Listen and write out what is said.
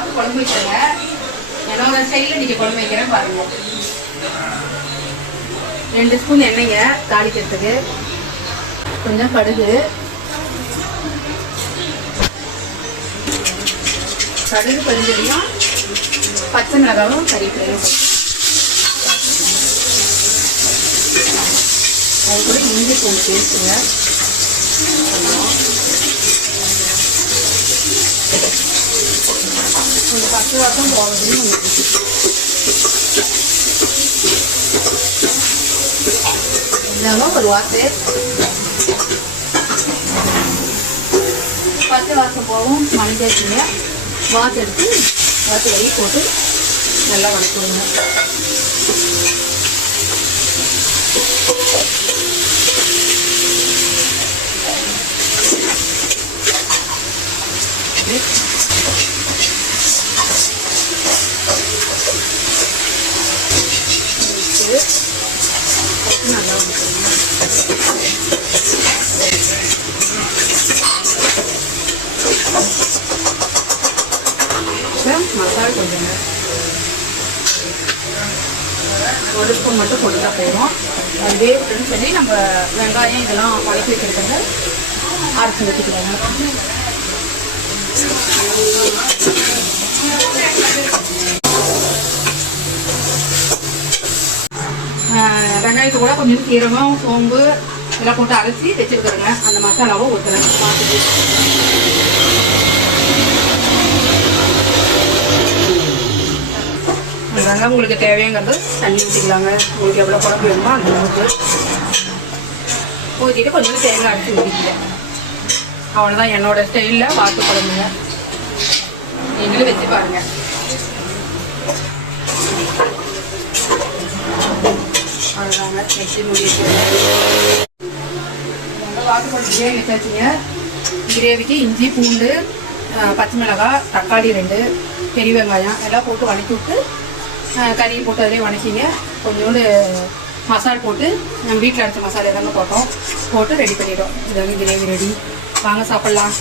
பார்த்து குழம்பு வைக்கிறேங்க என்னோட ஸ்டைலில் நீங்கள் குழம்பு வைக்கிறேன் பாருங்க. ரெண்டு ஸ்பூன் எண்ணெய்ங்க தாளிக்கிறதுக்கு. கொஞ்சம் கடுகு. கடுகு கொஞ்சம் பச்சை மிளகாவும் கறிவேப்பிலையும் அது கூட இஞ்சி பூண்டு பேசுங்க. கொஞ்சம் பச்சை வாசம் போகிறதுன்னு இருந்தாலும் ஒரு வார்த்தை பச்சை வாசம் போகும் மஞ்சள் வாத்து எடுத்து வாத்து வரி போட்டு நல்லா வதக்கிடுங்க நல்லா வதக்கிடுங்க நல்லா மசாலா கொஞ்சம் ஒரு ஸ்பூன் மட்டும் போட்டுதான் போதும் அது வேணும்னு சொல்லி நம்ம வெங்காயம் இதெல்லாம் வதக்கி வைக்கிறதுங்க அரைச்சி வச்சுக்கிறாங்க வெங்காயத்தை கூட கொஞ்சம் சீரகம் சோம்பு இதெல்லாம் போட்டு அரைச்சி வச்சுருக்குறேங்க. அந்த மசாலாவை ஊற்றுறேன் பார்த்துட்டு. அதாங்க உங்களுக்கு தேவையாங்கிறது தண்ணி ஊற்றிக்கலாங்க உங்களுக்கு எவ்வளோ குழம்பு வேணுமோ அந்த அளவுக்கு. ஊற்றிட்டு கொஞ்சம் தேங்காய் அரைச்சி ஊற்றிக்கல அவ்வளோதான் என்னோட ஸ்டைலில் வாத்து குழம்புங்க. நீங்களும் வச்சு பாருங்கள் அவ்வளோதாங்க நெக்ஸ்ட் முடிவு கிரேவி வச்சாச்சுங்க கிரேவிக்கு இஞ்சி பூண்டு பச்சை மிளகாய் தக்காளி ரெண்டு பெரிய வெங்காயம் எல்லாம் போட்டு வணக்கி விட்டு கறியை போட்டு அதிலே வணக்கிங்க. கொஞ்சோண்டு மசால் போட்டு நம்ம வீட்டில் அரைச்ச மசாலா எல்லாமே போட்டோம். போட்டு ரெடி பண்ணிவிடும் வந்து கிரேவி ரெடி வாங்க சாப்பிட்லாம்.